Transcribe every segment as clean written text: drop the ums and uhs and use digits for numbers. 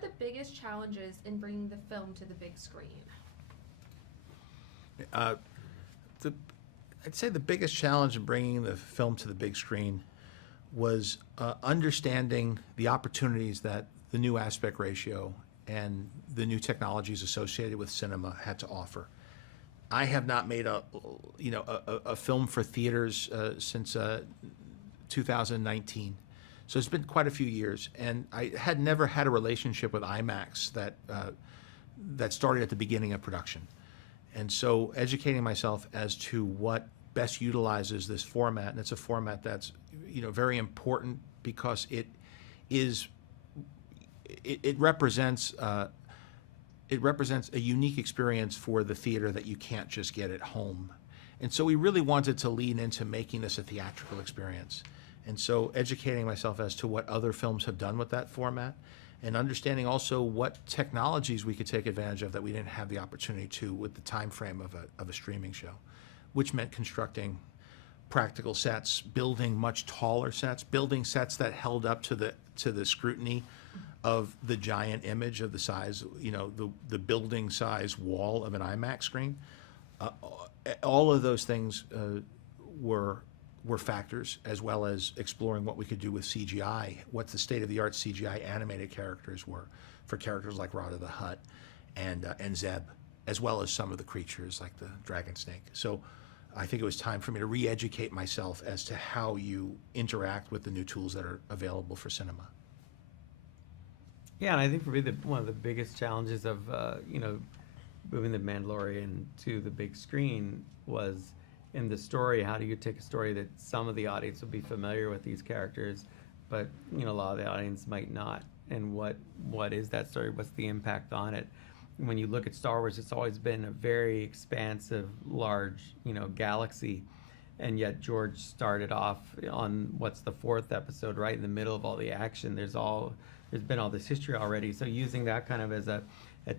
were the biggest challenges in bringing the film to the big screen? I'd say the biggest challenge in bringing the film to the big screen was understanding the opportunities that the new aspect ratio and the new technologies associated with cinema had to offer. I have not made a film for theaters since 2019, so it's been quite a few years, and I had never had a relationship with IMAX that started at the beginning of production. And so educating myself as to what best utilizes this format, and it's a format that's very important because it represents a unique experience for the theater that you can't just get at home. And so we really wanted to lean into making this a theatrical experience. And so educating myself as to what other films have done with that format, and understanding also what technologies we could take advantage of that we didn't have the opportunity to with the time frame of a streaming show, which meant constructing practical sets, building much taller sets, building sets that held up to the scrutiny of the giant image of the size, the building size wall of an IMAX screen. All of those things were factors, as well as exploring what we could do with CGI, what the state-of-the-art CGI animated characters were for characters like Rada the Hutt and Zeb, as well as some of the creatures like the dragon snake. So I think it was time for me to re-educate myself as to how you interact with the new tools that are available for cinema. Yeah, and I think for me, one of the biggest challenges of moving the Mandalorian to the big screen was in the story. How do you take a story that some of the audience will be familiar with these characters, but a lot of the audience might not? And what is that story? What's the impact on it? When you look at Star Wars, it's always been a very expansive, large, galaxy, and yet George started off on what's the 4th episode, right in the middle of all the action. There's been all this history already. So using that kind of as a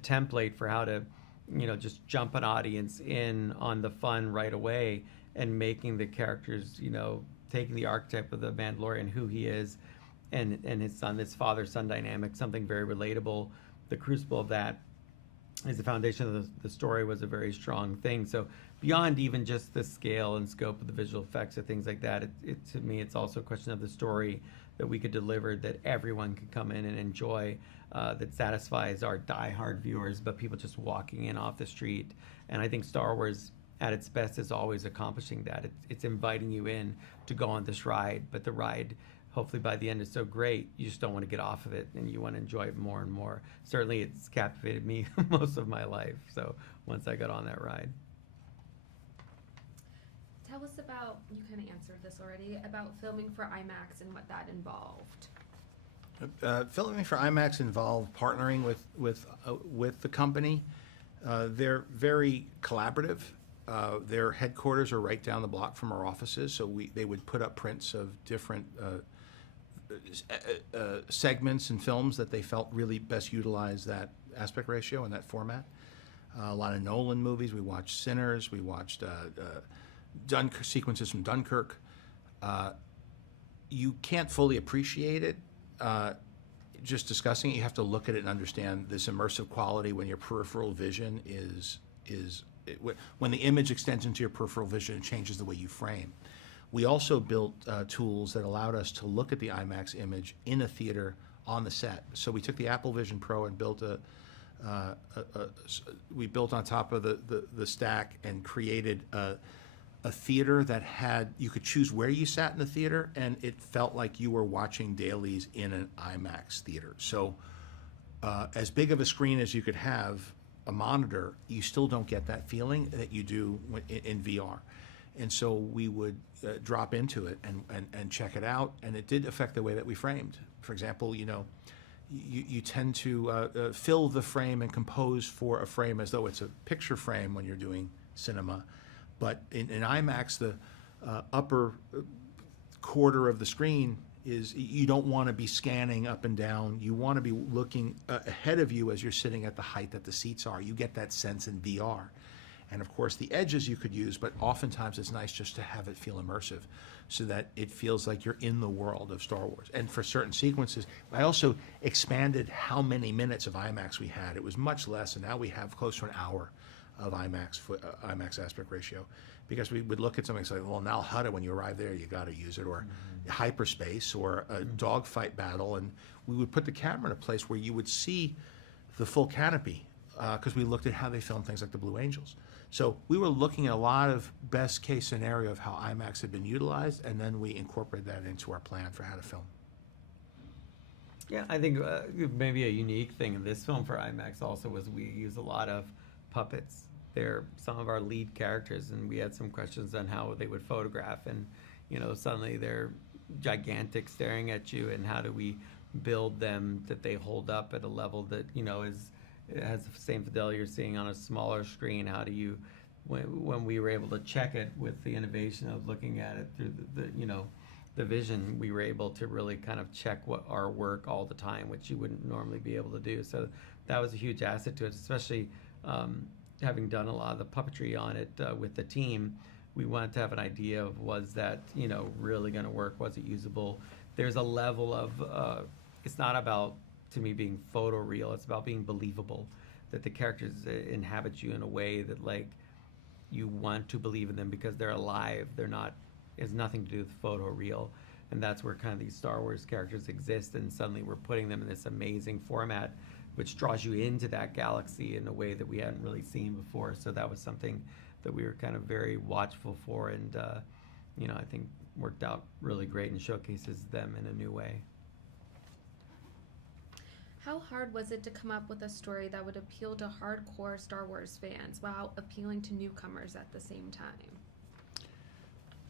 template for how to just jump an audience in on the fun right away, and making the characters, taking the archetype of the Mandalorian, who he is, and his son, this father-son dynamic, something very relatable. The crucible of that as the foundation of the story was a very strong thing. So beyond even just the scale and scope of the visual effects or things like that, to me, it's also a question of the story that we could deliver that everyone can come in and enjoy, that satisfies our diehard viewers, but people just walking in off the street. And I think Star Wars at its best is always accomplishing that. It's inviting you in to go on this ride, but the ride, hopefully by the end, is so great you just don't want to get off of it, and you want to enjoy it more and more. Certainly it's captivated me most of my life, so once I got on that ride. Tell us about, you kind of answered this already, about filming for IMAX and what that involved. Filming for IMAX involved partnering with the company. They're very collaborative. Their headquarters are right down the block from our offices, so they would put up prints of different segments and films that they felt really best utilized that aspect ratio and that format. A lot of Nolan movies. We watched Sinners. We watched sequences from Dunkirk. You can't fully appreciate it just discussing it. You have to look at it and understand this immersive quality when your peripheral vision when the image extends into your peripheral vision, it changes the way you frame. We also built tools that allowed us to look at the IMAX image in a theater on the set. So we took the Apple Vision Pro and built we built on top of the stack and created a theater that you could choose where you sat in the theater, and it felt like you were watching dailies in an IMAX theater. So as big of a screen as you could have, a monitor, you still don't get that feeling that you do in VR. And so we would drop into it and check it out, and it did affect the way that we framed. For example, you tend to fill the frame and compose for a frame as though it's a picture frame when you're doing cinema. But in IMAX, the upper quarter of the screen is, you don't want to be scanning up and down. You want to be looking ahead of you as you're sitting at the height that the seats are. You get that sense in VR. And of course, the edges you could use, but oftentimes it's nice just to have it feel immersive so that it feels like you're in the world of Star Wars. And for certain sequences, I also expanded how many minutes of IMAX we had. It was much less, and now we have close to an hour of IMAX aspect ratio, because we would look at something like, well, Nal Hutta, when you arrive there, you got to use it, or hyperspace, or a dogfight battle, and we would put the camera in a place where you would see the full canopy, because we looked at how they filmed things like the Blue Angels. So we were looking at a lot of best case scenario of how IMAX had been utilized, and then we incorporated that into our plan for how to film. Yeah, I think maybe a unique thing in this film for IMAX also was we use a lot of puppets. They're some of our lead characters, and we had some questions on how they would photograph, and suddenly they're gigantic staring at you, and how do we build them that they hold up at a level that it has the same fidelity you're seeing on a smaller screen. How do you, when we were able to check it with the innovation of looking at it through the vision, we were able to really kind of check what our work all the time, which you wouldn't normally be able to do. So that was a huge asset to it, especially having done a lot of the puppetry on it with the team. We wanted to have an idea of, was that really going to work? Was it usable? There's a level of it's not about, to me, being photoreal. It's about being believable, that the characters inhabit you in a way that you want to believe in them because they're alive. They're not. It has nothing to do with photoreal, and that's where kind of these Star Wars characters exist. And suddenly we're putting them in this amazing format, which draws you into that galaxy in a way that we hadn't really seen before. So that was something that we were kind of very watchful for, and I think worked out really great and showcases them in a new way. How hard was it to come up with a story that would appeal to hardcore Star Wars fans while appealing to newcomers at the same time?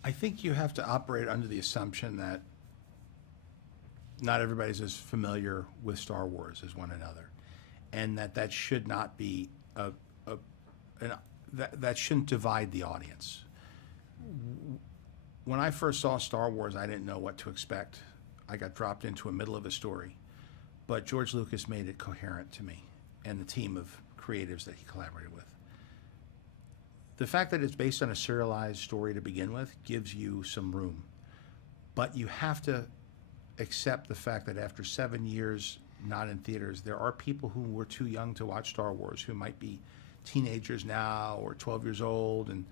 I think you have to operate under the assumption that not everybody's as familiar with Star Wars as one another, and that should not be that shouldn't divide the audience. When I first saw Star Wars, I didn't know what to expect. I got dropped into the middle of a story, but George Lucas made it coherent to me and the team of creatives that he collaborated with. The fact that it's based on a serialized story to begin with gives you some room, but you have to accept the fact that after 7 years not in theaters, there are people who were too young to watch Star Wars, who might be teenagers now or 12 years old, and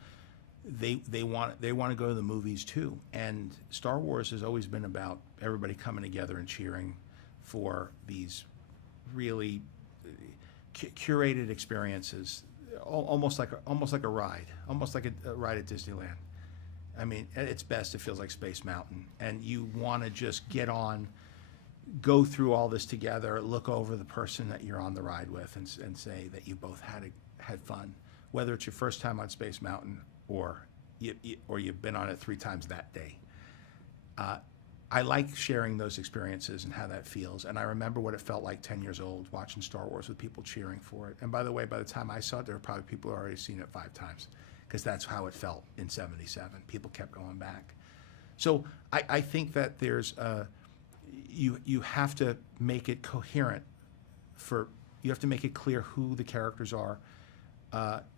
they want to go to the movies too. And Star Wars has always been about everybody coming together and cheering for these really curated experiences, almost like a ride, almost like a ride at Disneyland. I mean, at its best, it feels like Space Mountain, and you want to just get on, go through all this together, look over the person that you're on the ride with, and say that you both had fun, whether it's your first time on Space Mountain or you've been on it 3 times that day. I like sharing those experiences and how that feels, and I remember what it felt like 10 years old watching Star Wars with people cheering for it. And by the way, by the time I saw it, there were probably people who had already seen it 5 times, because that's how it felt in '77. People kept going back. So I think that there's you have to make it coherent. You have to make it clear who the characters are.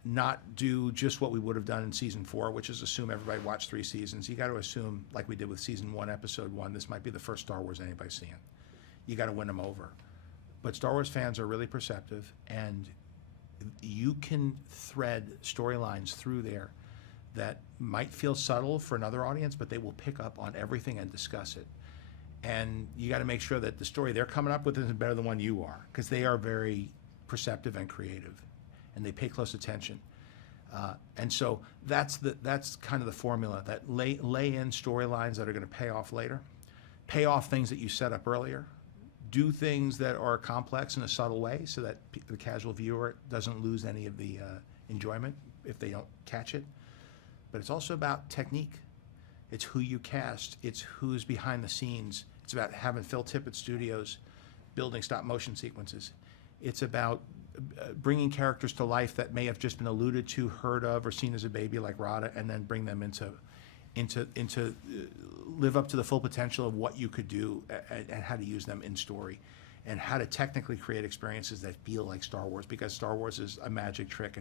Not do just what we would have done in season 4, which is assume everybody watched 3 seasons. You got to assume, like we did with season 1, episode 1, this might be the first Star Wars anybody's seeing. You got to win them over. But Star Wars fans are really perceptive, and you can thread storylines through there that might feel subtle for another audience, but they will pick up on everything and discuss it. And you got to make sure that the story they're coming up with isn't better than one you are, because they are very perceptive and creative, and they pay close attention. And so that's kind of the formula, that lay in storylines that are going to pay off later, pay off things that you set up earlier, do things that are complex in a subtle way so that the casual viewer doesn't lose any of the enjoyment if they don't catch it. But it's also about technique. It's who you cast. It's who's behind the scenes. It's about having Phil Tippett Studios building stop motion sequences. It's about bringing characters to life that may have just been alluded to, heard of, or seen as a baby like Rada, and then bring them into live up to the full potential of what you could do, and how to use them in story, and how to technically create experiences that feel like Star Wars, because Star Wars is a magic trick.